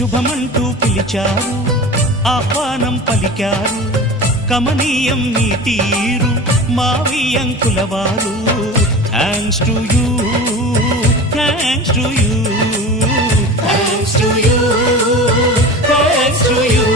శుభమంటూ పిలిచారు, ఆహ్వానం పలికారు, కమనీయం నీ తీరు మావియంకులవారు. Thanks to you, thanks to you, thanks to you, thanks to you.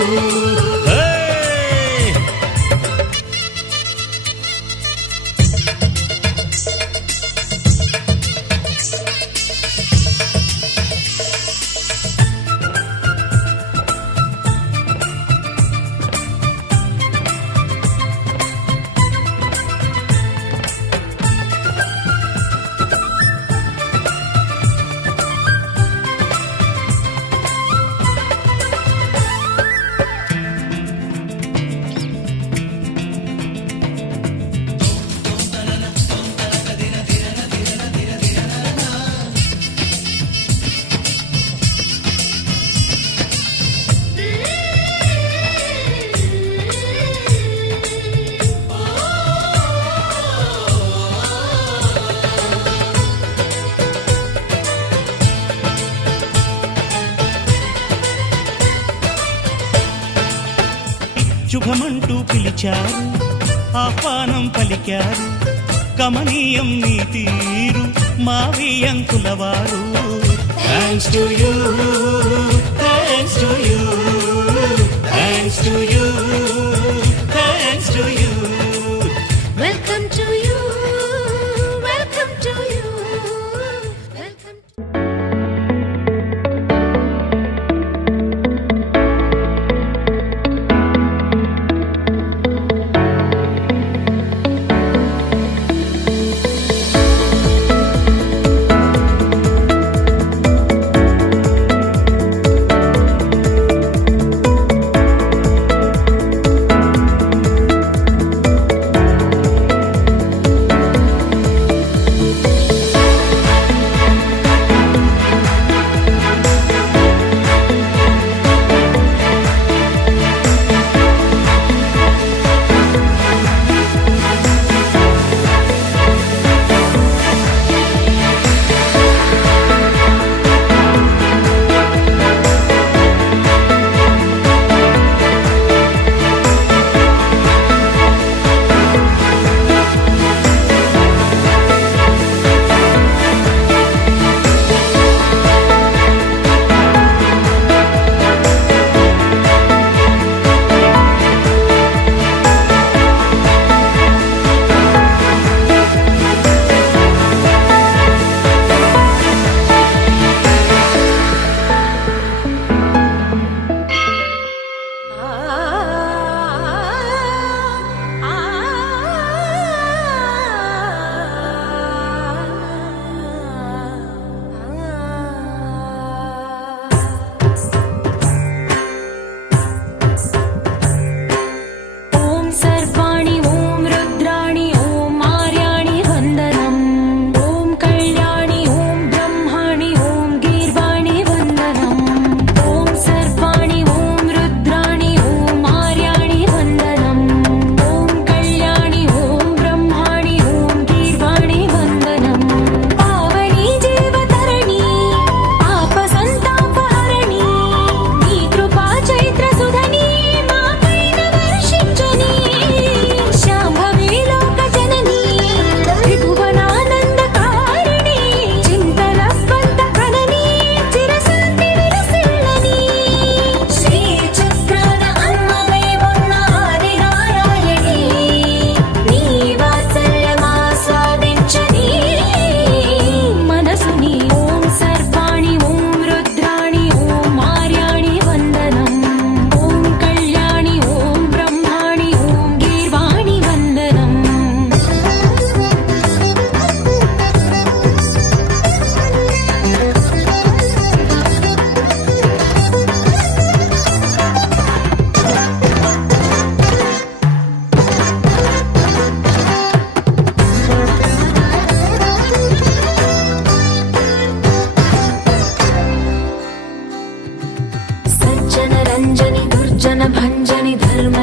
శుభమంటూ పిలిచారు, ఆహ్వానం పలికారు, కమనీయం నీ తీరు మావియంకులవారు. Thanks to you, thanks to you, thanks to you, thanks to you. Welcome to you, welcome to you, welcome to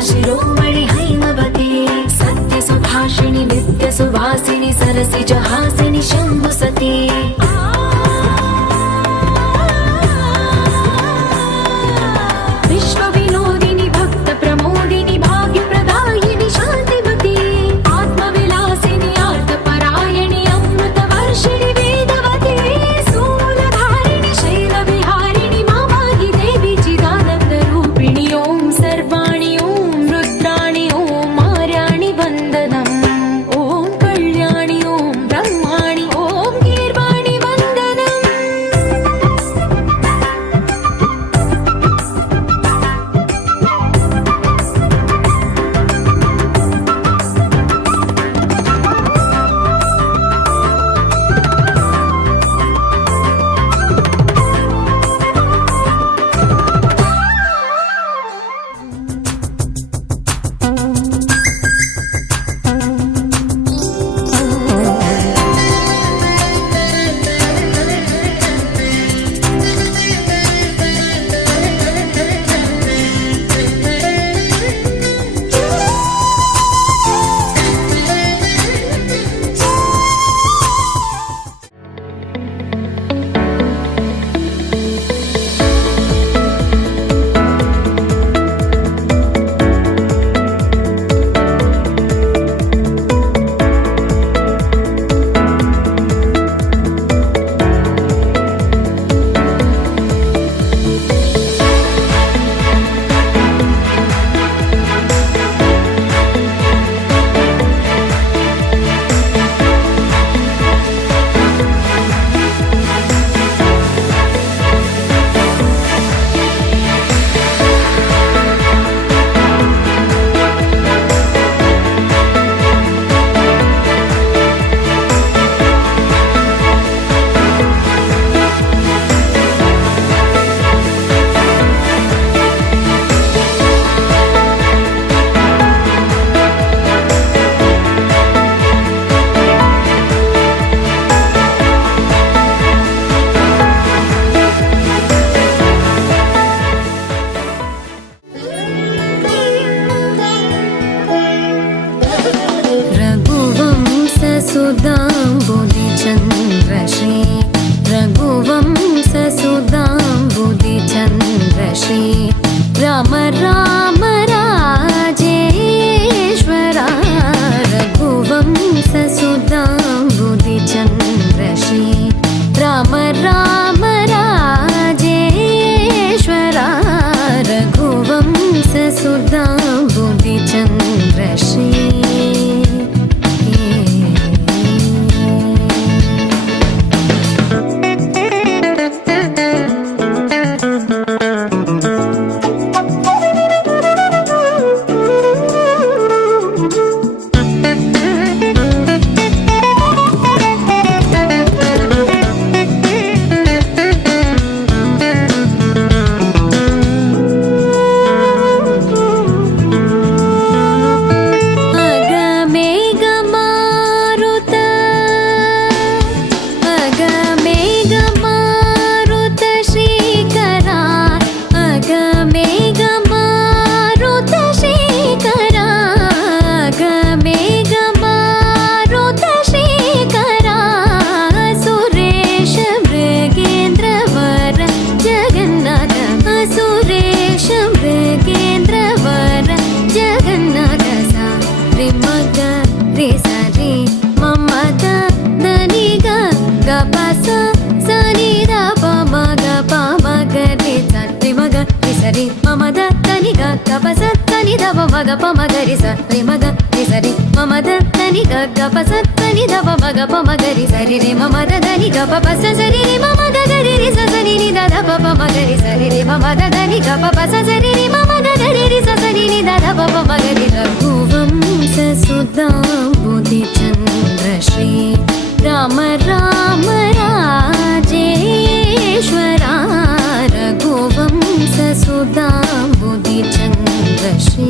शिरोमणि हैमवती सत्यसुभाषिणि नित्यसुवासिनि सरसिजहासिनि शम्भुसती రి మగ రి సరి మమ దని గ గ ప స దని ద ప మగ ప మగ రి సరి రి మమ దని గ ప ప స సరి రి మమ గ గ రి రి స సని ని ద ద ప ప మగ రి సరి రి మమ దని గ ప ప స సరి రి మమ గ గ రి రి స సని ని ద ద ప ప మగ రి రఘువంశ సుధా బుద్ధి చంద్ర శ్రీ రామ రామ రాజేశ్వరా రఘువంశ సుధా బుద్ధి చంద్ర శ్రీ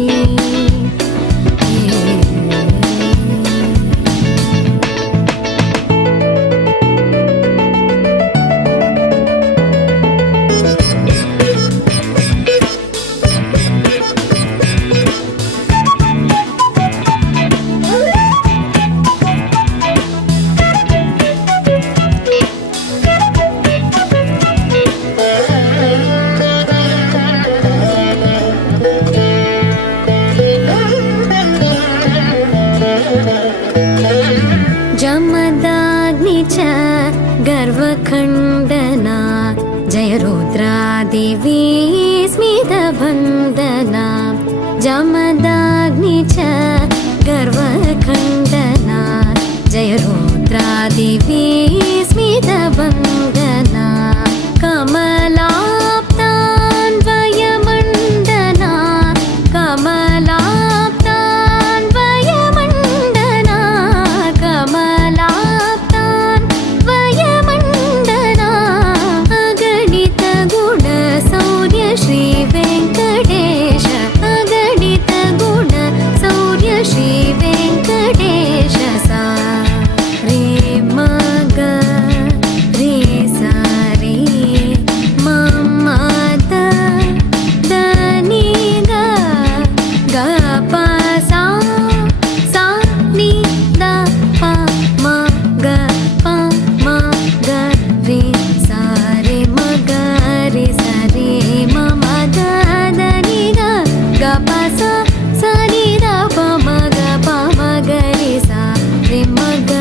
जमदाग्नि च गर्वखण्डना जय रुद्रादेवी स्मितवन्दना जमदाग्नि च गर्वखण्डना जय रुद्रादेवी स्मितवन्दना कमलाप्तान्वयमण्डना कमलाप्तान्वयमण्डना कमलाप्तान्वयमण्डना अगणित गुण सौर्य श्री वेङ्कटेश अगणित गुण सौर्य श्री वेङ्कटेश सा रे मग रे सा रे मम द नी ग ग प सा सा नि द प म ग प म ग रे सा रे म ग रे सा रे म म द नी ग ग प सा सा नि द प म ग प म ग रे सा रे म ग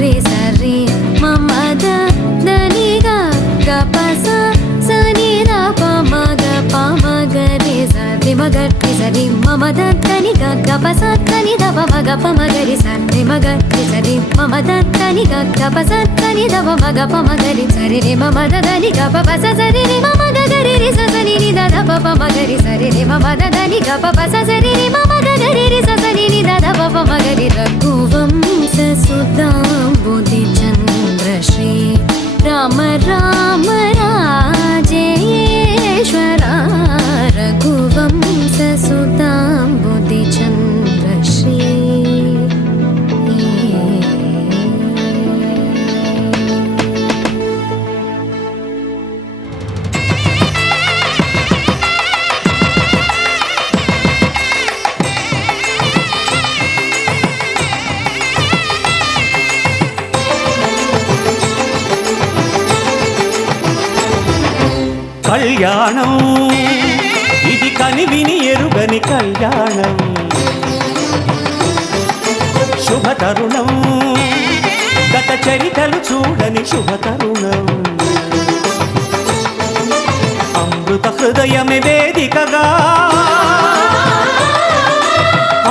रे सा रे म म द नी ग ग प सा सा नि द प म ग प म ग रे सा रे म ग रे सा रे म म द नी ग ग प सा नी द प म ग प म ग रे सा रे म ग रे सा रे म म द नी ग ग प सा नी द प म ग प म ग रे सा रे रे म म द नी ग प प सा सा रे रे म म ग ग रे रे सा सा नि नि द द प प म ग रे सा रे रे म म द नी ग प प सा सा रे रे म म ग ग रे रे सा सा नि नि द द प प म ग रे रघुवंश सुधा बुद्धि चंद्र श्री राम राम राजेश्वरा रघुवंश सुधा बुद्धि चंद्र श्री కళ్యాణం ఇది కనివిని ఎరుగని కళ్యాణం శుభతరుణం గత చరితలు చూడని శుభతరుణం అమృత హృదయమే వేదికగా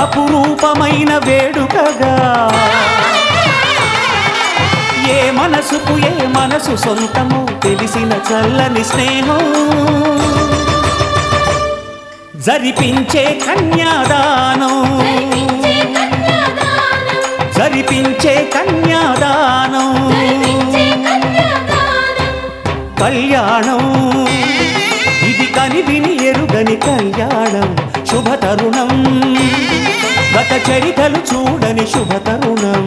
అపురూపమైన వేడుకగా ఏ మనసుకు ఏ మనసు సొంతము తెలిసిన చల్లని స్నేహం జరిపించే కన్యాదానం జరిపించే కన్యాదానం కళ్యాణం ఇది కనివిని ఎరుగని కళ్యాణం శుభతరుణం గత చరితలు చూడని శుభతరుణం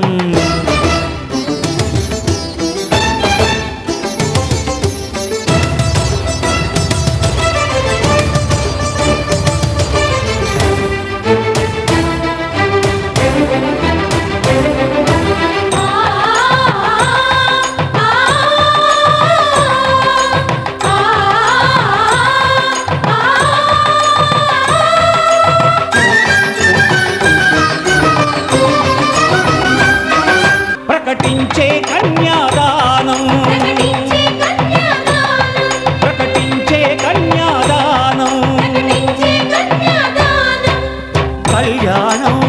ప్రకటించే కన్యాదానం ప్రకటించే కన్యాదానం కళ్యాణం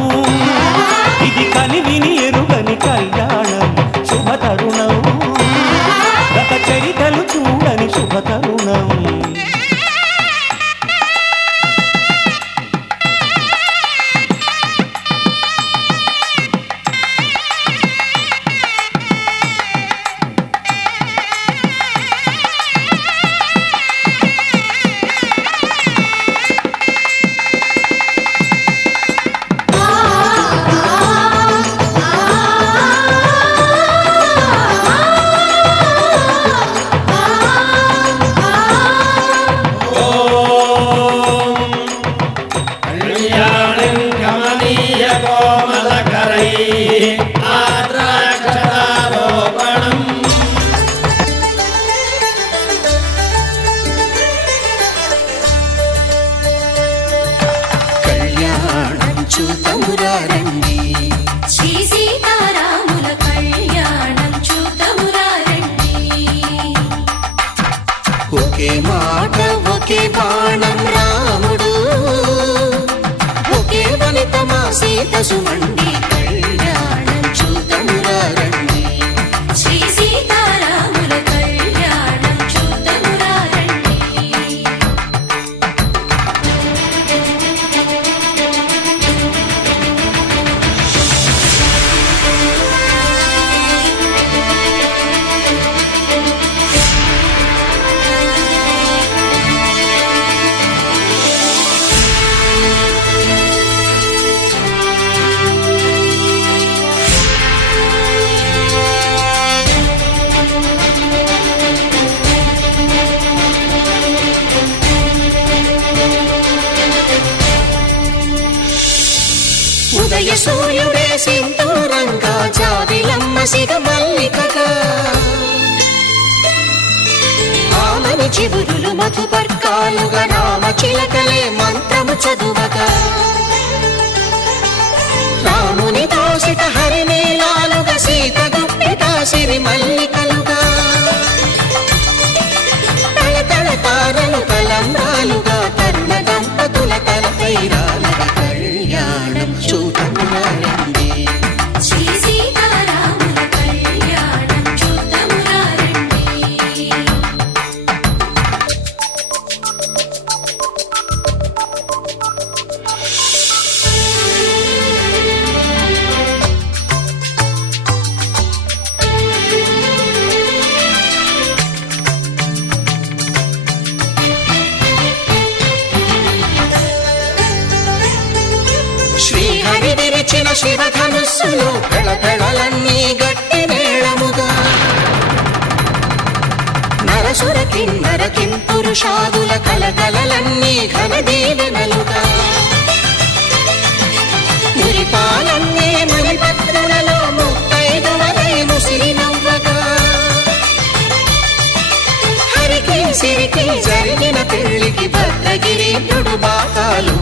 సమేత సుమండి కళ్యాణం చూతమురారండి శ్రీ సీతారాముల కళ్యాణం చూతమురారండి ఉదయ సూర్యుడే సింధూరంగా జాబిలమ్మ సిగ మల్లికగా ఆమని చివురులు మధుపర్కాలుగా రామ చిలకలే మంత్రము చదువగా రాముని దోసిట హరినీలాలుగా సీత గుప్పిట సిరి మల్లికలుగా తళతళ తారలు తలంబ్రాలుగా తరుణ దంపతుల తలపై రాలగా కళ్యాణం చూతమురారండి శ్రీ సీతారాముల కళ్యాణం చూతమురారండి శ్రీహరి విరిచిన శివధనుస్సులు పెళపెళలన్నీ గట్టి మేళముగా నరసుర కిన్నర కింపురుషాదుల కలకలలన్నీ ఘన దీవెనలుగా మురిపాలన్నీ మణిపత్రులలో ముత్తైదువలై ముసిరి నవ్వగా హరికి సిరికి జరిగిన పెళ్లికి భద్రగిరీంద్రుడు బాకాలు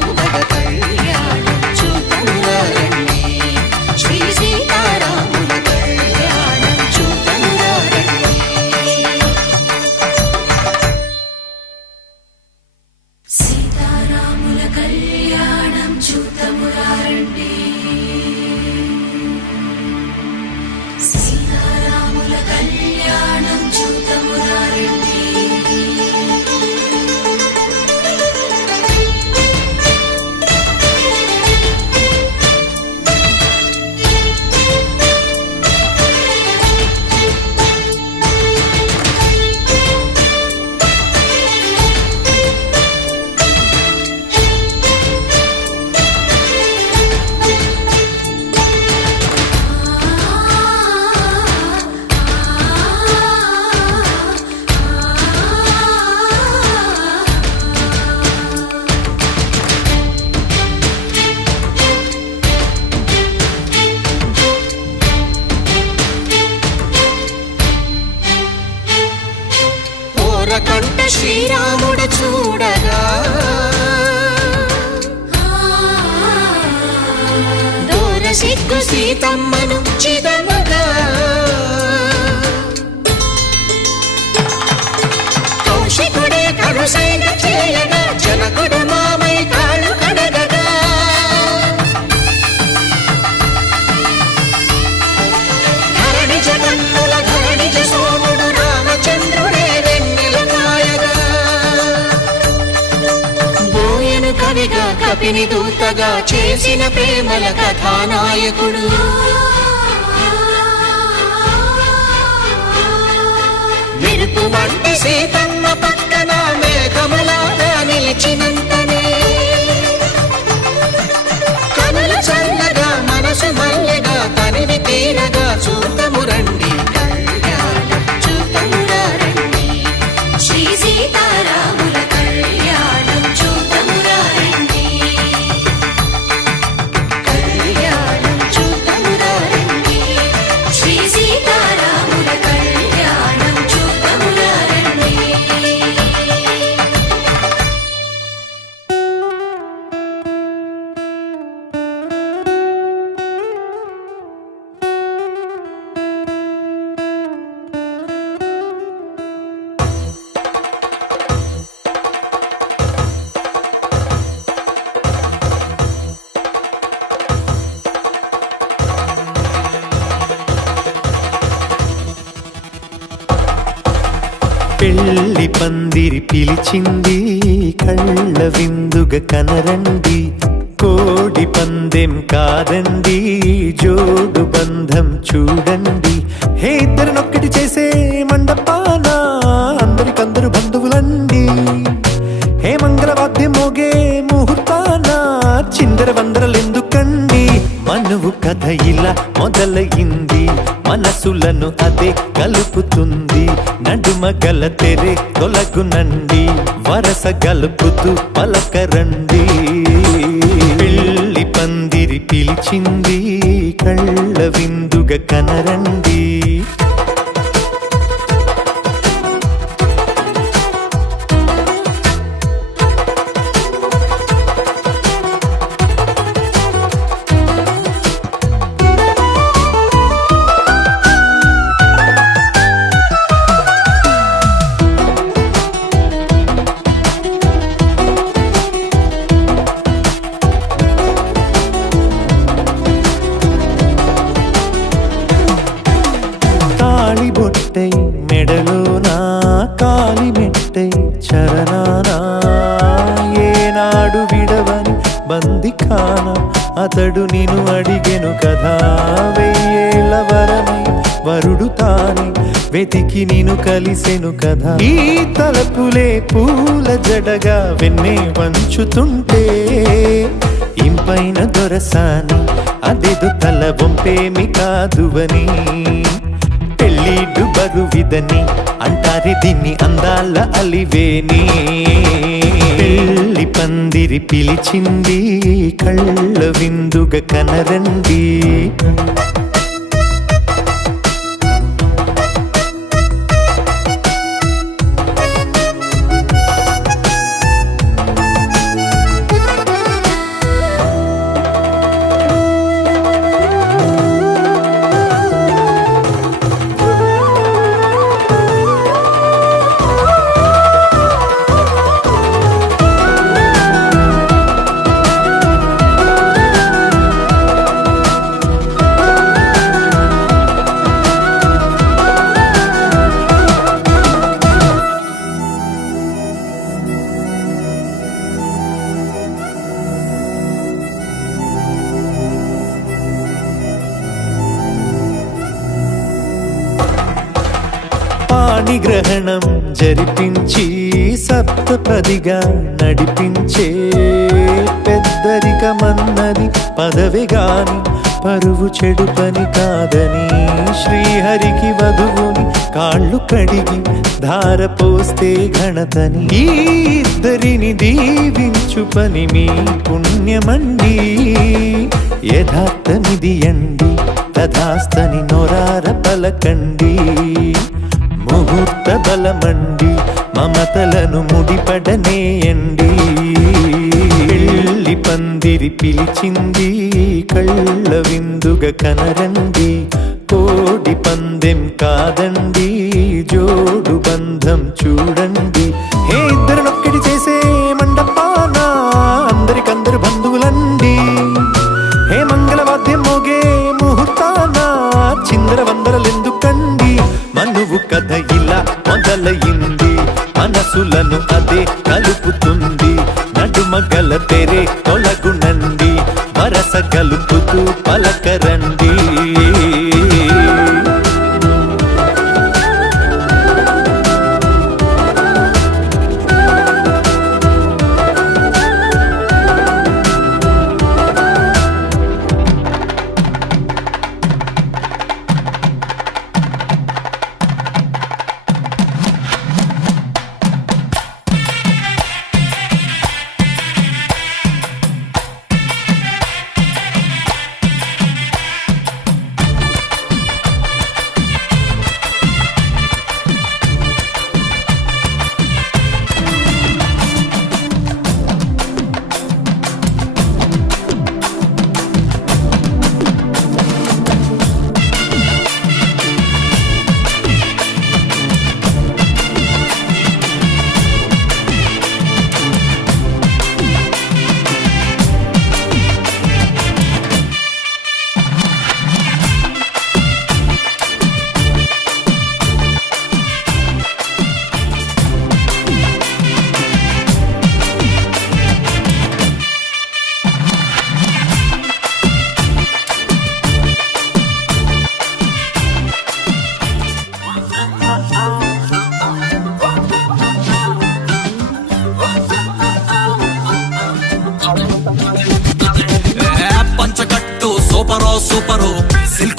కళ్యాణం చూతమురారండి శ్రీ సీతారాముల కళ్యాణం చూతమురారండి సీతారాముల కళ్యాణం చూతమురారండి సీతారాముల కళ్యాణం చూతమురారండి కంట శ్రీరాముడు చూడగా దూర సిగ్గు సీతమ్మను చిదమగా కౌశికుడే కరుసైన చేయగా జనకుడు మామై కాళ్ళు కడగగా ధరణి జగన్నుల ధరణిజ సోముడు రామచంద్రుడే కవిగా కపిని దూతగా చేసిన ప్రేమల కథానాయకుడు మెరుపు వంటి సీతమ్మ పక్కన మేఘములాగా నిలిచినంతనే కనుల చల్లగా మనసు మల్లెగా తనివి తీరగా చూతమురండి కళ్యాణం చూతమురారండి శ్రీ సీతారాముల కళ్యాణం చూతమురారండి కళ్యాణం చూతమురారండి పెళ్లి పందిరి పిలిచింది కళ్ళ విందుగా కనరండి కోడి పందెం కాదండి జోడు బంధం చూడండి హే ఇద్దరినొక్కటి చేసే మండపాన అందరికందరు బంధువులండి హే మంగళవాద్యం మోగే ముహూర్తాన చిందర వందరలెందుకండి మనువు కథ ఇలా మొదలయింది మనసులను అదే కలుపుతుంది నడుమ గల తెరే తొలగునండి వరస గలుపుతూ పలకరండి పెళ్లి పందిరి పిలిచింది కళ్ళ విందుగా కనరండి బొట్టై మెడలోనా కాలి మెట్టై చరణానా ఏనాడు విడవని బందిఖాన అతడు నిన్ను అడిగెను కదా వెయ్యేళ్ళ వరమై వరుడు తానే వెతికి నిన్ను కలిసెను కదా ఈ తలపులే పూల జడగా వెన్నే వంచుతుంటే ఇంపైన దొరసాని అదేదో తల వంపేమి కాదువని పెళ్ళిడు బరువిదని అంటారే దీన్ని అందాల అలివేని పెళ్లి పందిరి పిలిచింది కళ్ళ విందుగా కనరండి పాణిగ్రహణం జరిపించి సప్తపదిగా నడిపించే పెద్దరికమన్నది పదవి గాని పరువు చెడు పని కాదని శ్రీహరికి వధువుని కాళ్ళు కడిగి ధార పోస్తే ఘనతని ఈ ఇద్దరిని దీవించు పని మీ పుణ్యమండి యథార్థమిది అండి తథాస్తని నొరార పలకండి ముహూర్త బలమండి మమతలను ముడిపడనేయండి పెళ్లి పందిరి పిలిచింది కళ్ళ విందుగా కనరండి కోడి పందెం కాదండి జోడు బంధం చూడండి హే ఇద్దరినొక్కటి చేసే మండపాన అందరికందరు బంధువులండి హే మంగళవాద్యం మోగే ముహూర్తాన చిందర వందరలెందుకండి మనువు కథ ఇలా మొదలయింది మనసులను అదే కలుపుతుంది నడుమ గల తెరే తొలగునండి వరస గలుపుతూ పలకరండి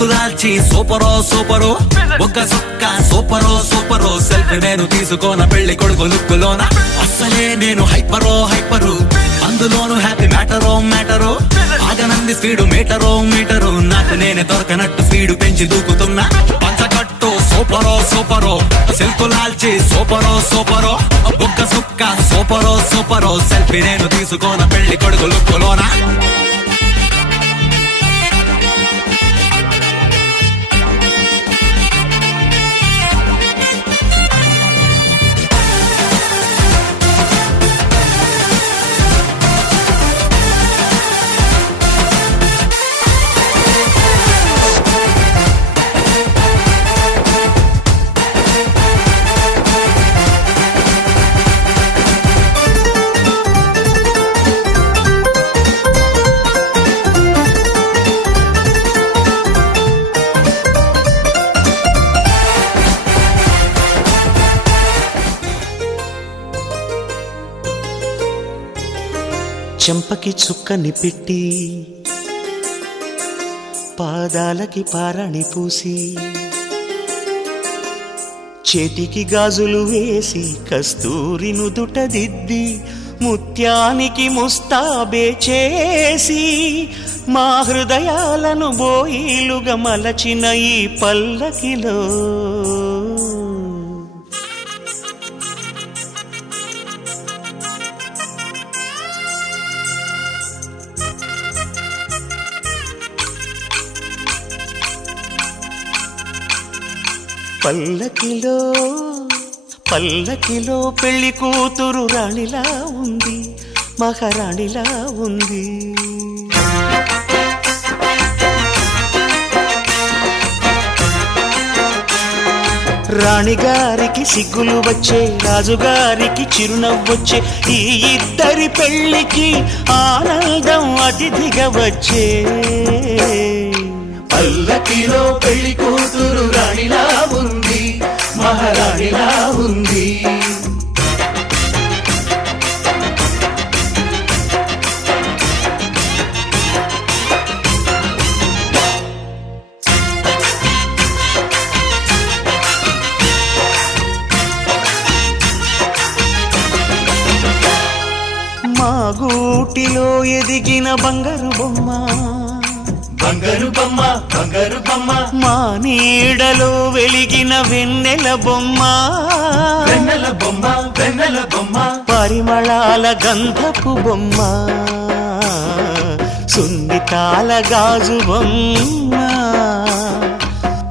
సిల్కు లాల్చి సూపరో సూపరో ఒక్క సుక్క సూపరో సూపరో సెల్ఫీ నేను తీసుకోన పెళ్లి కొడుకు లుక్కులోన అస్సలే నేను హైపరో హైపరు అందులోను హ్యాపీ మ్యాటరో మ్యాటరో ఆగనంది స్పీడు మీటరో మీటరు నాకు నేనే దొరకనట్టు స్పీడు పెంచి దూకుతున్నా పంచకట్టు సూపరో సూపరో సిల్కు లాల్చి సూపరో సూపరో ఒక్క సుక్క సూపరో సూపరో సెల్ఫీ నేను తీసుకోన పెళ్లి కొడుకు లుక్కులోన చెంపకి చుక్కని పెట్టి పాదాలకి పారాణి పూసి చేతికి గాజులు వేసి కస్తూరి నుదుట దిద్ది ముత్యానికి ముస్తాబే చేసి మా హృదయాలను బోయిలుగా మలచిన ఈ పల్లకిలో పల్లకిలో పల్లకిలో పెళ్లి కూతురు రాణిలా ఉంది మహారాణిలా ఉంది రాణిగారికి సిగ్గులు వచ్చే రాజుగారికి చిరునవ్వొచ్చే ఈ ఇద్దరి పెళ్లికి ఆనందం అతిథిగా వచ్చే పల్లకిలో పెళ్లి కూతురు రాణిలా ఉంది మహారాణిలా ఉంది మా గూటిలో ఎదిగిన బంగారు బొమ్మ బంగారు బొమ్మ బంగారు బొమ్మ మా నీడలో వెలిగిన వెన్నెల బొమ్మ వెన్నెల బొమ్మ వెన్నెల బొమ్మ పరిమళాల గంధపు బొమ్మ సున్నితాల గాజు బొమ్మ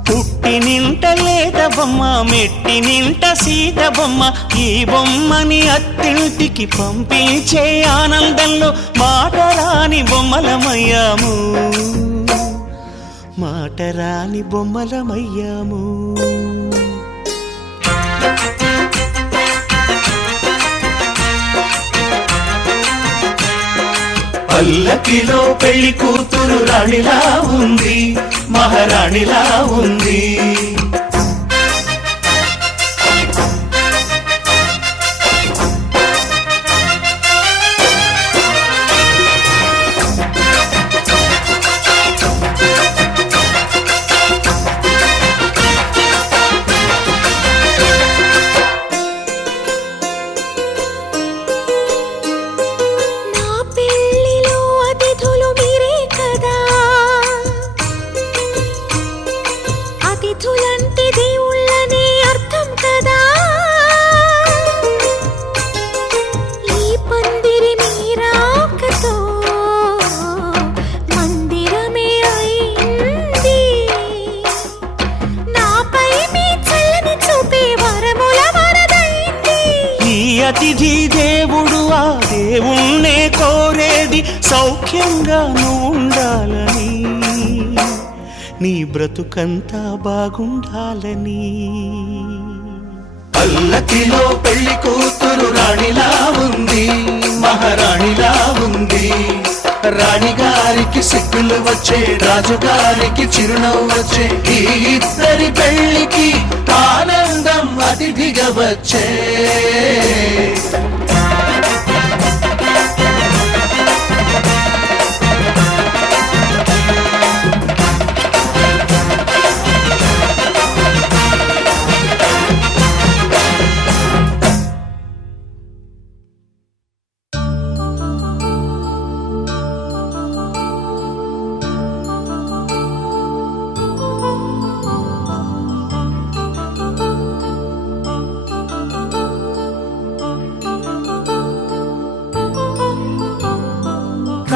పుట్టి నింట లేత బొమ్మ మెట్టి నింట సీత బొమ్మ ఈ బొమ్మని అత్తింటికి పంపించే ఆనందంలో మాటరాని బొమ్మలమయ్యాము మాటరాని బొమ్మలమయ్యాము పల్లకిలో పెళ్లి కూతురు రాణిలా ఉంది మహారాణిలా ఉంది అతిథి దేవుడు ఆ దేవుణ్ణే కోరేది సౌఖ్యంగా నువ్వు ఉండాలని నీ బ్రతుకంతా బాగుండాలని పల్లకిలో పెళ్లి కూతురు రాణిలా ఉంది మహారాణిలా ఉంది రాణిగారికి సిగ్గులు వచ్చే రాజుగారికి చిరునవ్వు వచ్చే ఈ ఇద్దరి పెళ్లికి ఆనందం అతిథిగా వచ్చే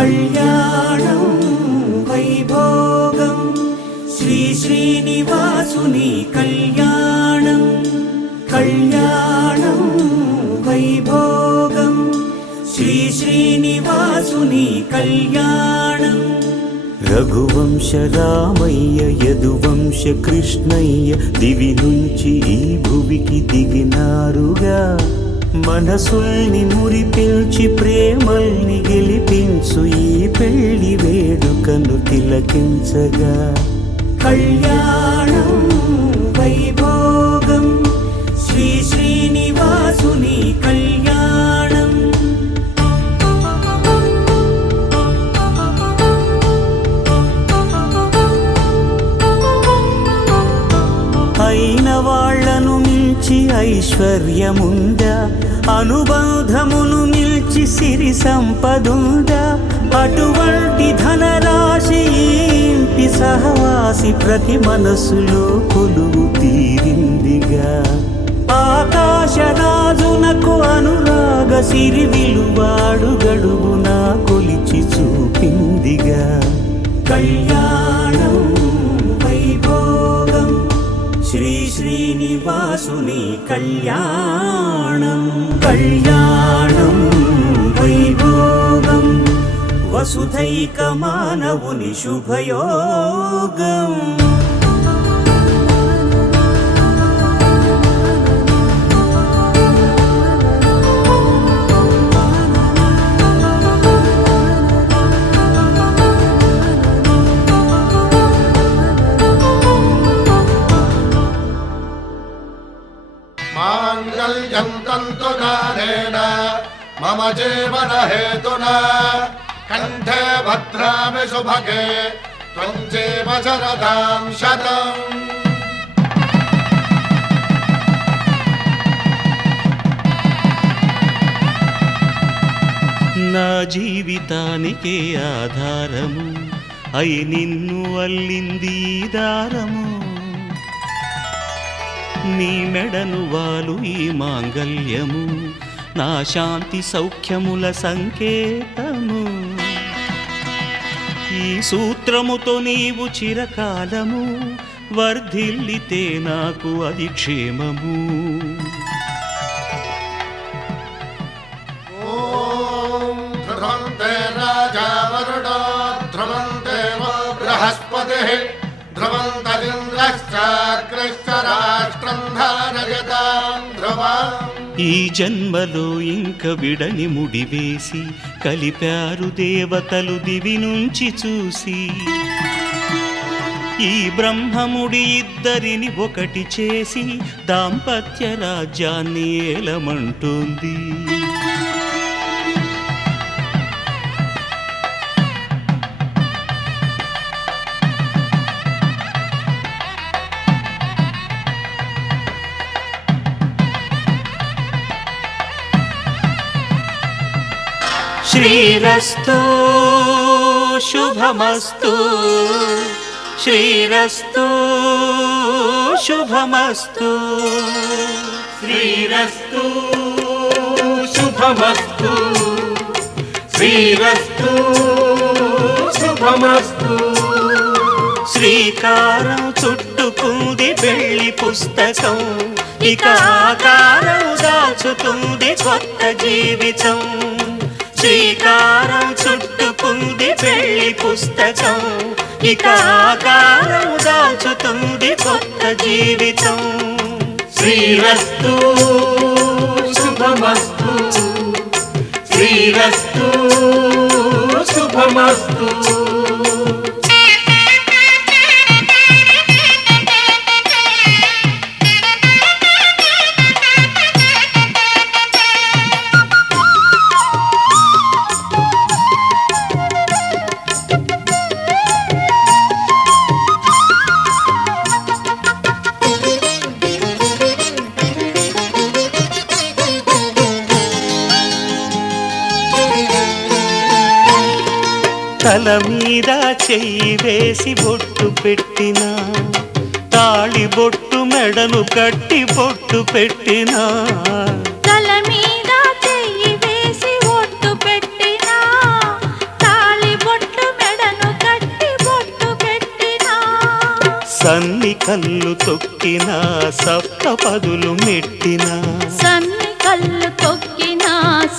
కళ్యాణం వైభోగం శ్రీ శ్రీనివాసుని కళ్యాణం కళ్యాణం వైభోగం శ్రీ శ్రీనివాసుని కళ్యాణం రఘువంశ రామయ్య యదువంశ కృష్ణయ్య దివి నుంచి ఈ భువికి దిగినారుగా మనసుల్ని మురిపించి ప్రేమల్ని గెలిపించు ఈ పెళ్లి వేడుకను తిలకించగా కళ్యాణం వైభోగం శ్రీ శ్రీనివాసుని కళ్యాణం అయిన వాళ్లను మించి ఐశ్వర్యముందా అనుబంధమును మిల్చి సిరి సంపదుందా అటువంటి ధనరాశి ఈ ఇంటి సహవాసి ప్రతి మనసులో కొలువు తీరిందిగా ఆకాశరాజునకు అనురాగ సిరి విలువాడు గడువునా కొలిచి చూపిందిగా కళ్యాణం వైభోగం శ్రీ శ్రీనివాసుని కళ్యాణం కళ్యాణం వైభోగం వసుధైక మానవుని శుభయోగం మాంగళ్యం తంతునానేన మమ జీవన హేతునా కంఠే భద్రామి శుభగే త్వం జీవ శరదాం శతం. నా జీవితానికే ఆధారము అయి నిన్ను అల్లింది ఈ దారము నీ మెడను వాలు ఈ మాంగల్యము నా శాంతి సౌఖ్యముల సంకేతము ఈ సూత్రముతో నీవు చిరకాలము వర్ధిల్లితే నాకు అది క్షేమము ఓం ధ్రువంతే రాజా వరుడో ధ్రువంతే బృహస్పతిః ధ్రువంతరింద్రశ్చాగ్రశ్చ రాష్ట్రం ధారయతాం ధ్రువం. ఈ జన్మలో ఇంక విడని ముడివేసి కలిపారు దేవతలు దివి నుంచి చూసి ఈ బ్రహ్మముడి ఇద్దరిని ఒకటి చేసి దాంపత్య రాజ్యాన్ని ఏలమంటుంది శ్రీరస్తు శుభమస్తు శ్రీరస్తు శుభమస్తు శ్రీరస్తు శుభమస్తు శ్రీరస్తు శుభమస్తు శ్రీకారం చుట్టుకుంది వెళ్లి పుస్తకం ఇక ఆకారం దాచుతుంది కొత్త జీవితం శ్రీకారం చుట్టుకుంది పెళ్లి పుస్తకం ఇక ఆకారం దాచుతుంది కొత్త జీవితం శ్రీరస్తు శుభమస్తు శ్రీరస్తు శుభమస్తు. తల మీద చెయ్యి వేసి బొట్టు పెట్టినా తాళి బొట్టు మెడను కట్టి బొట్టు పెట్టినా తల మీద చెయ్యి వేసి ఒట్టు పెట్టినా తాళి సన్ని కళ్ళు తొక్కిన సప్తపదులు మెట్టిన సన్ని కళ్ళు తొక్కిన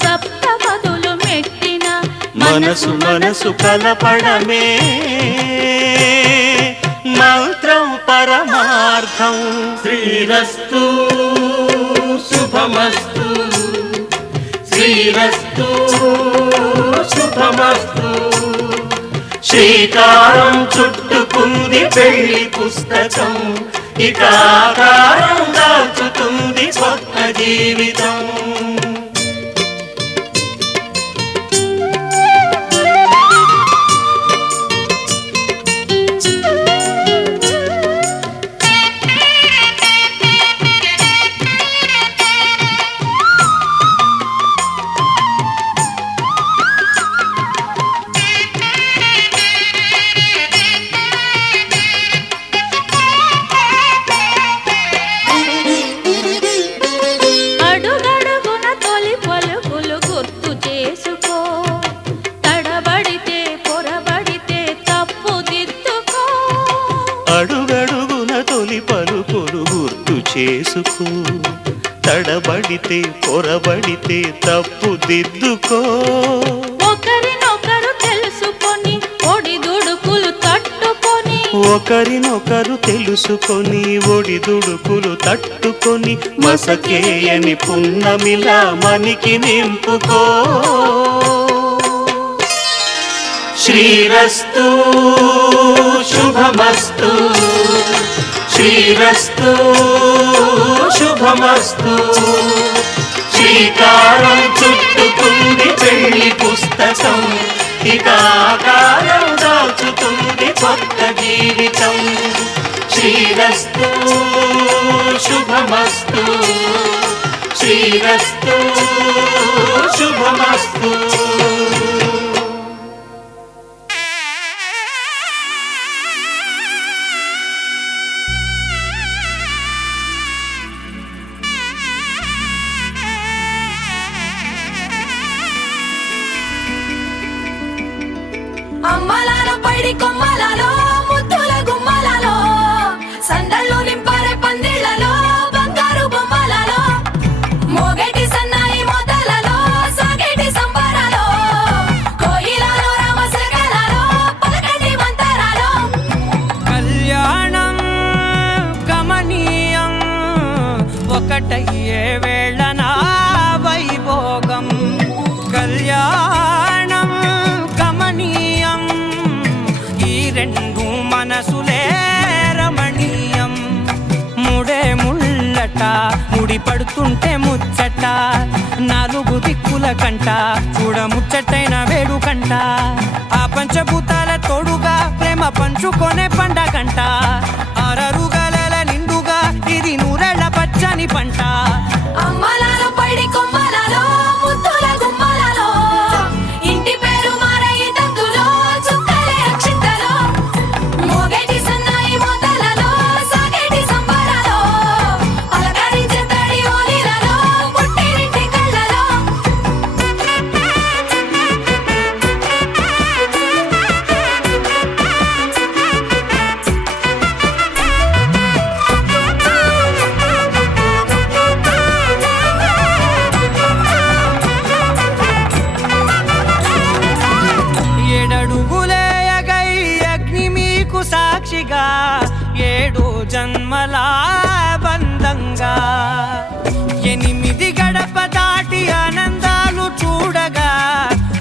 సప్తపదులు మెట్టిన మనసు మనసు కలపడమే మంత్రం పరమార్థం. శ్రీరస్తు శుభమస్తు శ్రీరస్తు శుభమస్తు. శ్రీకారం చుట్టుకుంది పెళ్లి పుస్తకం, ఇక ఆకారం దాచుతుంది కొత్త జీవితం. అడుగడుగున తొలి పలుకులు గుర్తు చేసుకో, తడబడితే పొరబడితే తప్పు దిద్దుకో. అడుగడుగున తొలి పలుకులు గుర్తు చేసుకో, తడబడితే పొరబడితే తప్పు దిద్దుకో. ఒకరినొకరు తెలుసుకొని ఒడిదుడుకులు తట్టుకొని, ఒకరినొకరు తెలుసుకొని ఒడిదుడుకులు తట్టుకొని మసకేయని పున్నమిలా మనికి నింపుకో. శ్రీరస్తు శుభమస్తు శ్రీరస్తు శుభమస్తు. శ్రీకారం చుట్టుకుంది పెళ్లి పుస్తకం, ఇక ఆకారం దాచుతుంది కొత్త జీవితం. శ్రీరస్తు శుభమస్తు శ్రీరస్తు శుభమస్తు. అమ్మలాల పైడి కొమ్మలలో ముద్దుల గుమ్మలలో సందళ్ళు నింపారే పందిళ్లలో బంగారు బొమ్మలలో మోగేటి సన్నాయి మొదలలో సాగేటి సంబరాలో కోయిలలో రామశకలలో పలకటి మంతరాలో. కళ్యాణం గమనీయం ఒకటయ్యే వేళ నా వైభోగం. కళ్యాణం గమనీయం ఈ రెండు మనసులే రమణీయం. ముడే ముళ్ళట ముడి పడుతుంటే ముచ్చట, నాలుగు దిక్కుల కంట చూడ ముచ్చటైన వేడుకంట. ఆ పంచభూతాల తోడుగా ప్రేమ పంచుకొనే పండగంట. అరరుగల నిండుగా ఇది నూరెళ్ళ పచ్చని పంట. అమ్మలాల పైడి కొమ్మలలో ముద్దుల గుమ్మలలో ఇంటి పేరు మారయి తందులో చుక్కలే అక్షింతలో మోగేటి సన్నాయి మొదలలో సాగేటి సంబరాలో పలకరించే తడి ఓలిలలో పుట్టినింటి కళ్ళలో. ఏడడుగులేయగై అగ్ని మీకు సాక్షిగా, ఏడు జన్మల బంధంగా. 8 గడప దాటి ఆనందాలు చూడగా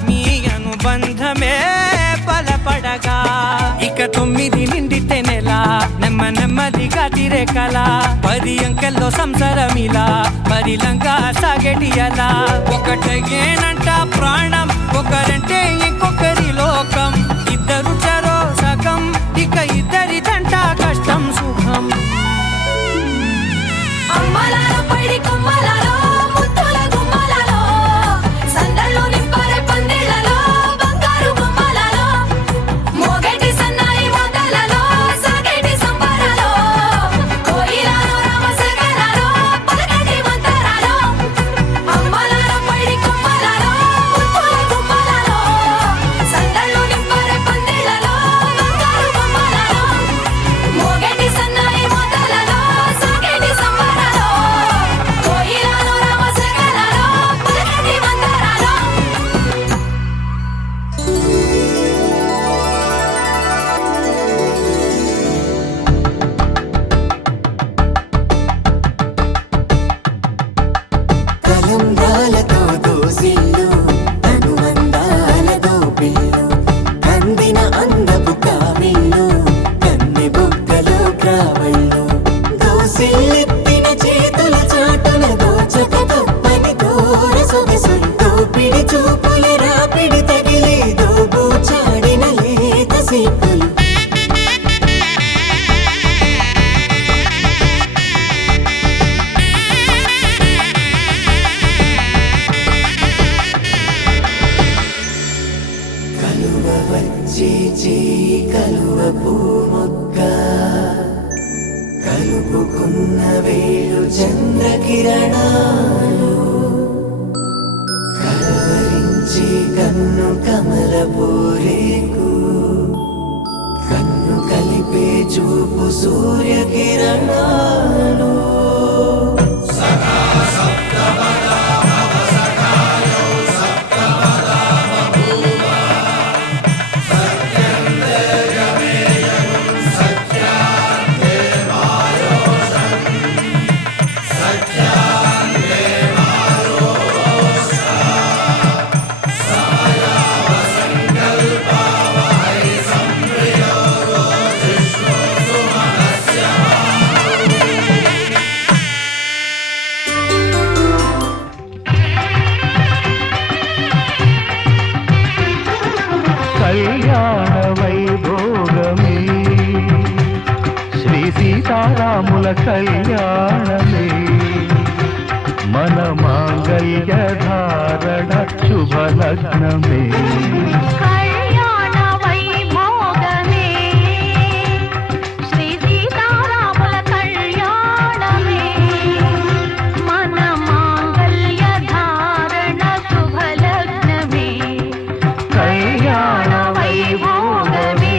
మీ అనుబంధమే బలపడగా. ఇక 9 నిండితే నెల నెమ్మదిగా తిరేకల 10 అంకెల్లో సంసారమిలా పరిలంగా సాగేటి అలా. ఒకటేనంట ప్రాణం ఒకరంటే ఇంకొకరి లోకం. ఇద్దరు చరో సగం ఇక ఇద్దరిదంట కష్టం సుఖం. అమ్మలాల పైడి కొమ్మలలో ముద్దుల గుమ్మలలో సందళ్ళు నింపారే పందిళ్లలో బంగారు బొమ్మలలో మోగేటి సన్నాయి మొదలలో సాగేటి సంబరాలో కోయిలలో రామశకలలో పలకటి మంతరాలో. అమ్మలాల పైడి కొమ్మలలో ముద్దుల గుమ్మలలో చంద్రకిరణాలు కలవరించి కన్ను కమలపూరేకు కన్ను కలిపే చూపు సూర్యకిరణాలు కళ్యాణ వైభోగమే శ్రీ సీతారాముల కళ్యాణమే మన మాంగళ్య ధారణ శుభలగ్నమే కళ్యాణ వైభోగమే శ్రీ సీతారాముల కళ్యాణమే మన మాంగళ్య ధారణ శుభలగ్నమే కళ్యాణ వైభోగమే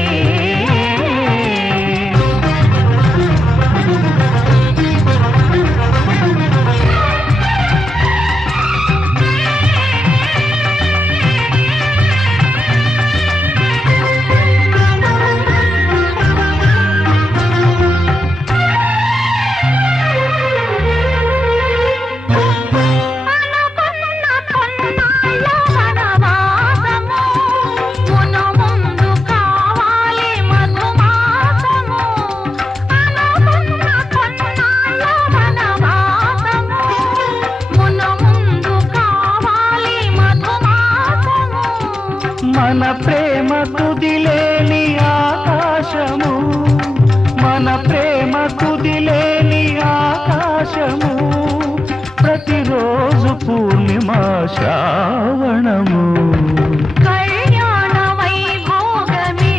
అనుకున్న కొన్నాళ్ళ వనవాసము మును ముందు కావాలి మధుమాసము అనుకున్న కొన్నాళ్ళ వనవాసము మును ముందు కావాలి మధుమాసము మన ప్రేమ కుదిలేని ఆకాశము మన ప్రేమ కుదిలేని ఆకాశము ప్రతిరోజు పూర్ణిమ శ్రావణము కళ్యాణ వైభోగమే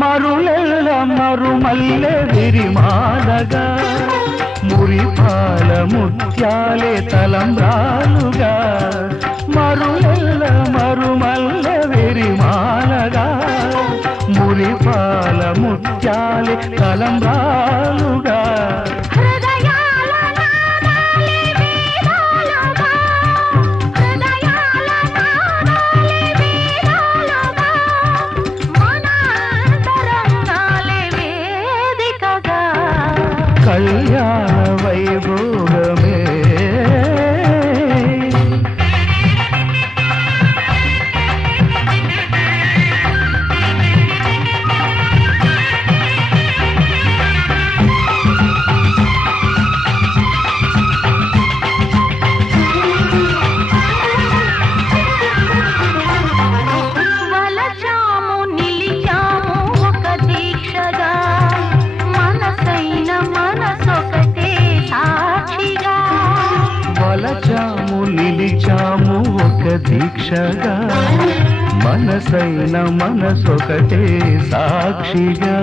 మరులెల్ల మరుమల్లె విరిమాలగా మురిపాల ముత్యాలే తలంబ్రాలుగా మరులెల్ల మరుమల్లె విరిమాలగా మురిపాల ముత్యాలే తలంబ్రాలుగా హృదయాల నాదాలే వేదాలుగా హృదయాల నాదాలే వేదాలుగా మన అంతరంగాలే వేదికగా కళ్యాణ వైభోగమే వలచాము నిలిచాము ఒక దీక్షగా మనసైన మనసొకటే సాక్షిగా వలచాము నిలిచాము ఒక దీక్షగా మనసైన మనసొకటే సాక్షిగా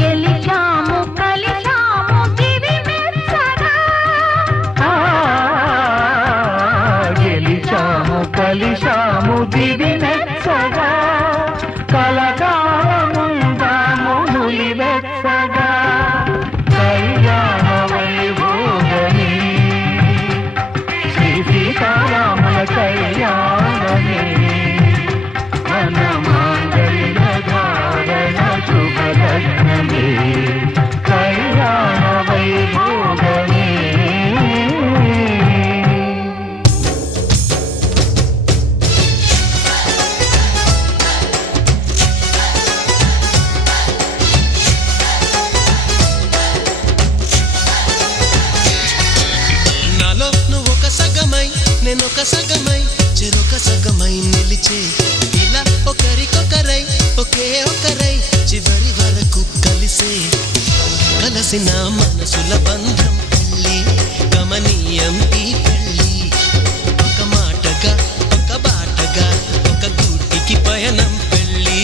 గెలిచాము కలిచాము దివి మెచ్చగా ఆ, గెలిచాము కలిశాము దివి మెచ్చగా కలకాలముందాము నులివెచ్చగా కళ్యాణ వైభోగమే శ్రీ సీతారాముల కళ్యాణమే మన మాంగళ్య ధారణ శుభ కలిసిన మనసుల బంధం పెళ్ళి గమనీయం ఈ పెళ్ళి ఒక మాటగా ఒక బాటగా ఒక గూటికి పయనం పెళ్ళి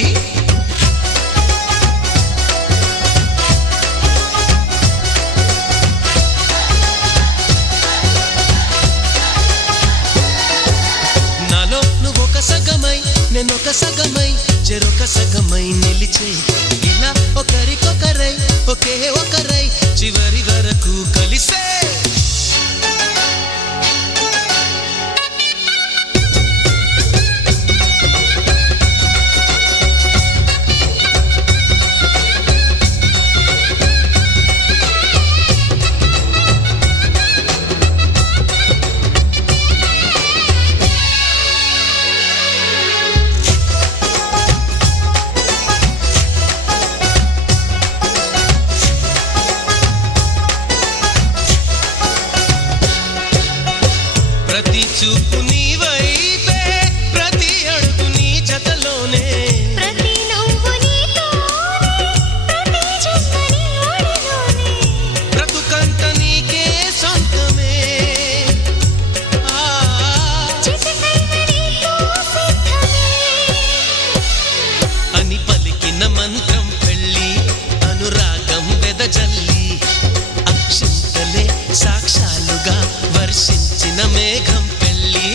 నాలో నువ్వొక సగమై నేనొక సగమై చెరొక సగమై నిలిచే ఇలా ఒకరికొకరై ఒకే ఒకరై చివరి వరకు కలిసే ప్రతి చూపు నీ వైపే ప్రతి అడుగు నీ జతలోనే ప్రతి నవ్వు నీతోనే ప్రతి జన్మ నీ ఒడిలోనే బ్రతుకంత నీకే సొంతమే చిటికైన నీతో సిద్ధమే అని పలికిన మంత్రం పెళ్ళి అనురాగం వెదజల్లి అక్షింతలే సాక్షాలుగా వర్షించిన మేఘం పెళ్ళి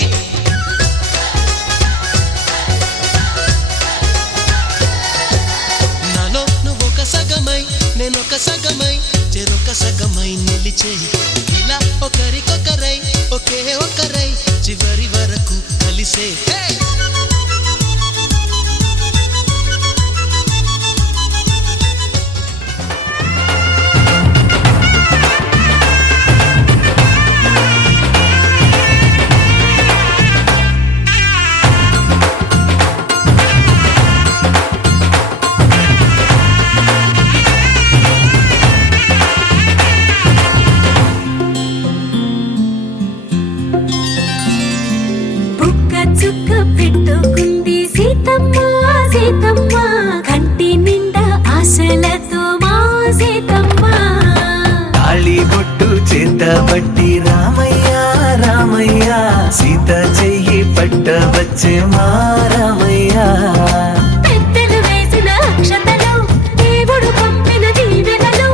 నాలో నువ్వొక సగమై నేనొక సగమై చెరొక సగమై నిలిచే ఇలా ఒకరికొకరై ఒకే ఒకరై చివరి వరకు కలిసే బుక్క చుక్క పెట్టుకుంది సీతమ్మ సీతమ్మ కంటి నిండా ఆశలతో మా సీతమ్మ తాళి బొట్టు చేతబట్టి రామయ్య రామయ్య సీత చెయ్యి పట్ట వచ్చే మా రామయ్య పెద్దలు వేసిన అక్షతలు దేవుడు పంపిన దీవెనలు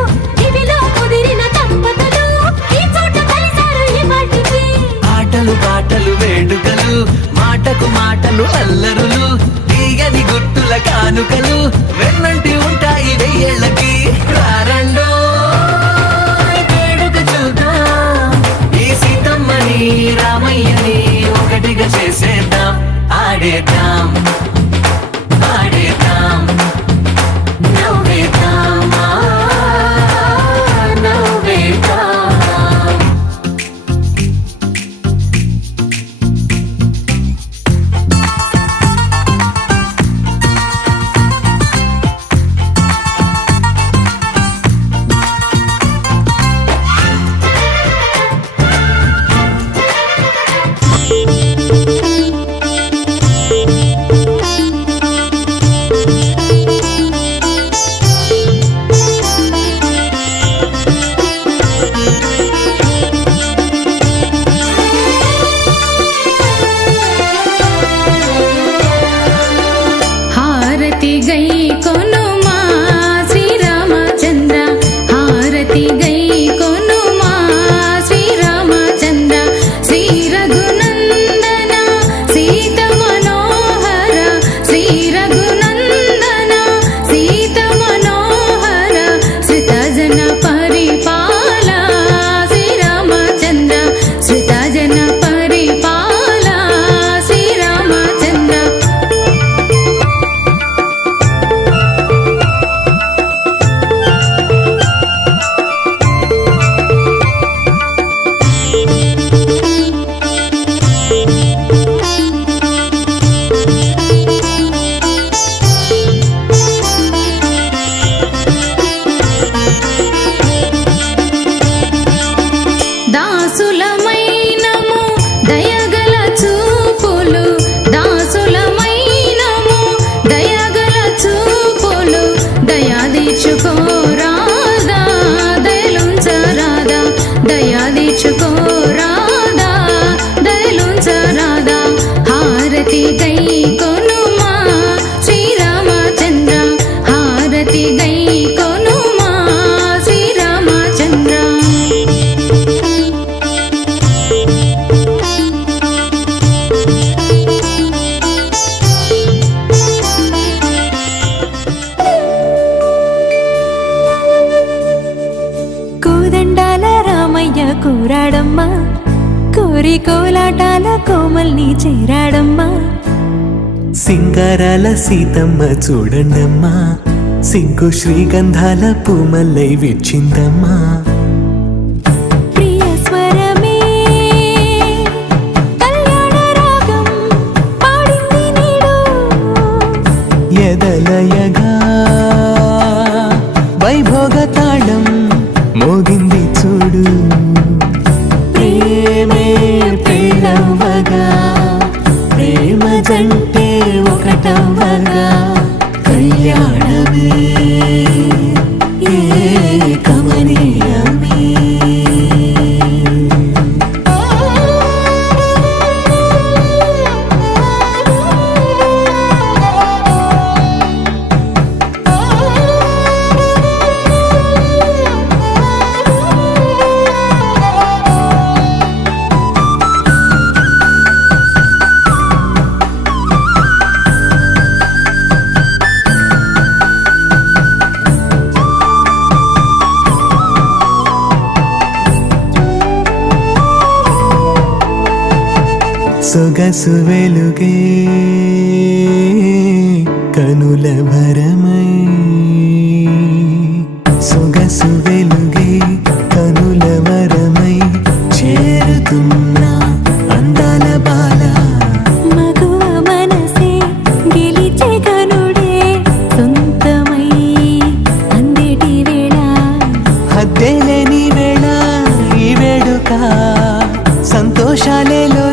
ఇవిలో కుదిరిన దంపతులు ఈ చోట కలిసారు ఈ వాటికి ఆటలు పాటలు వేడుకలు మాటకు మాటలు అల్లరులు తీయని గుర్తుల కానుకలు వెన్నంటి ఉంటాయి వెయ్యేళ్ళకి రారండో వేడుక చూద్దాం ఈ సీతమ్మని రామయ్యని ఒకటిగా చేసేద్దాం ఆడేద్దాం కోరాడమ్మా కోరి కోలాటాల కోమల్ని చేరాడమ్మా సింగారాల సీతమ్మ చూడండమ్మా సింగు శ్రీగంధాల పూమల్లై విచ్చిందమ్మా ప్రియ స్వరమే కళ్యాణ రాగం పాడింది నీడు ఎదలయగా వైభోగ తాళం మోగింది చూడు ప్రేమే పెళ్ళవగా ప్రేమ జంటే ఒకటవగా కళ్యాణమే కమనీయమే సొగసు వెలుగే కనుల భరమై సొగసు వెలుగే కనుల వరమై చేరుతున్నా అందాల బాల మగువ మనసే గెలిచే కనుడే సొంతమై అందేటి వేళ హద్దేలేని వేళ ఈ వేడుక సంతోషాలేలో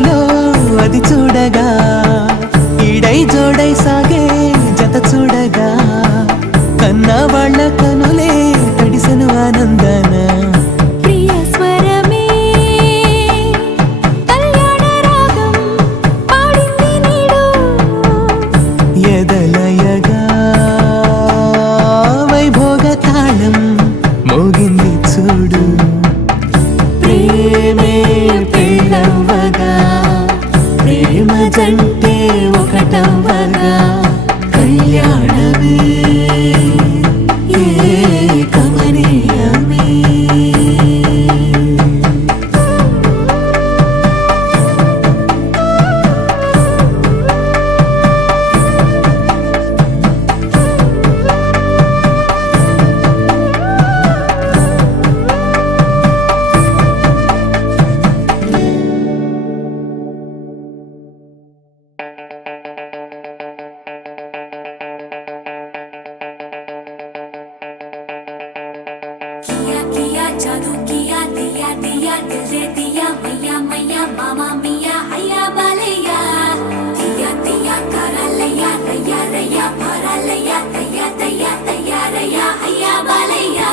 అది చూడగా ఈడై జోడై సాగే జత చూడగా కన్నా వాళ్ళ కనులే తడిసెను ఆనందన ప్రియ స్వరమే కళ్యాణ రాగం పాడింది నీడు ఎదలయగా వైభోగ తాళం మోగింది చూడు ప్రేమే పెళ్ళవగా ప్రేమ జంటే ఒకటవగా కళ్యాణమే కమనీయమే किया किया जादू किया दिया दिया दिल दे दिया मैया मैया मामा मिया हैया बालैया दिया दिया करा लैया रैया रैया भरा लैया दैया दैया दैया रैया हैया बालैया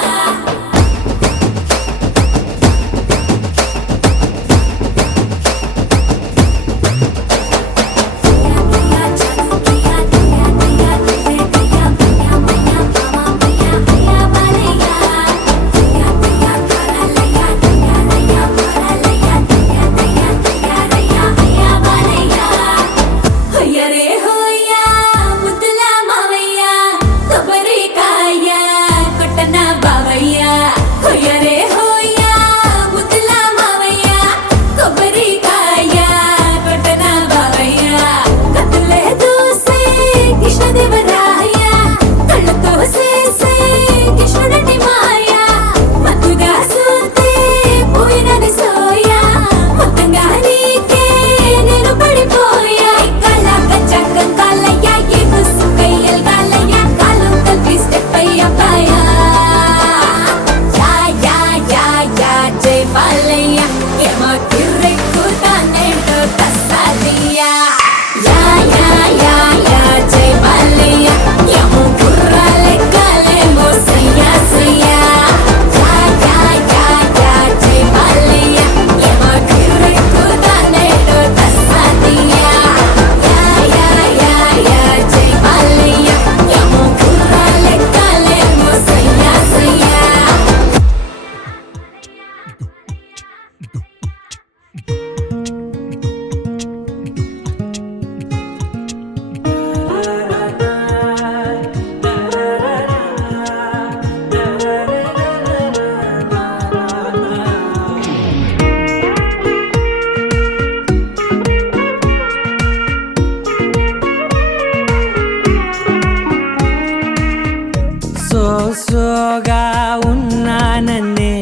సోగా ఉన్నానన్నే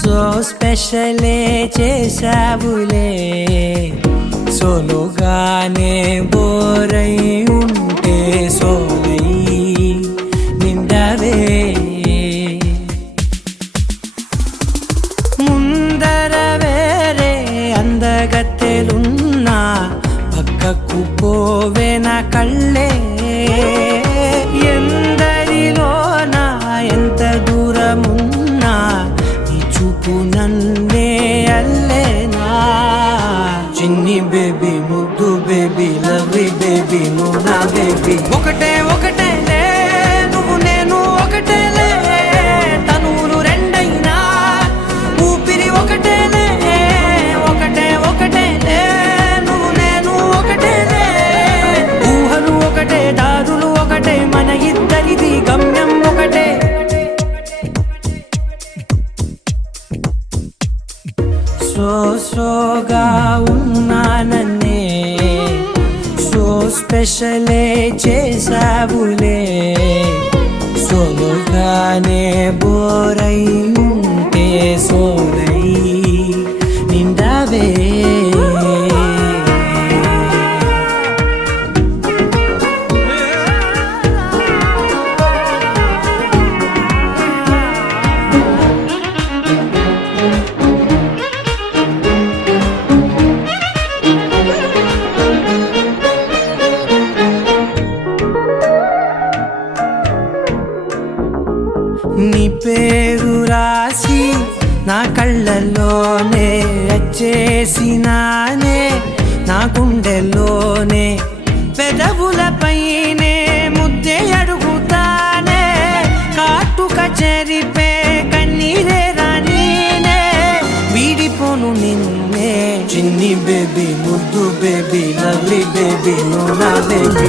సో స్పెషలే చేసావులే సోలోగానే బోరై ఉంటే సోలై నిండవే ముందర వేరే అందగత్తెలున్నా పక్కకు పోవే నా కళ్ళే ఎందరిలోనా ఎంత దూరమున్నా నీ చూపు నన్నే అల్లేనా చిన్ని బేబీ ముద్దు బేబీ లవ్లీ బేబీ నువ్వు నా బేబీ ఒకటే ఒకటేలే నువ్వు నేను ఒకటేలే తనువులు రెండైనా ఊపిరి ఒకటేలే ఒకటే ఒకటేలే నువ్వు నేను ఒకటేలే ఊహలు ఒకటే దారులు ఒకటే మన ఇద్దరిది గమ్యం ఒకటే సోగా ఉన్నానన్నే సో స్పెషలే చేసావులే సోలోగానే బోరై ఉంటే సోలై నిండవే నీ పేరు రాసి నా కళ్ళల్లోనే వచ్చేసినానే నా గుండెల్లోనే పెదవులపైనే ముద్దే అడుగుతానే కాటుక చెరిపే కన్నీరే రానీనే వీడిపోను నిన్నే చిన్ని బేబీ ముద్దు బేబీ లవ్లీ బేబీ నువ్వు నా బేబీ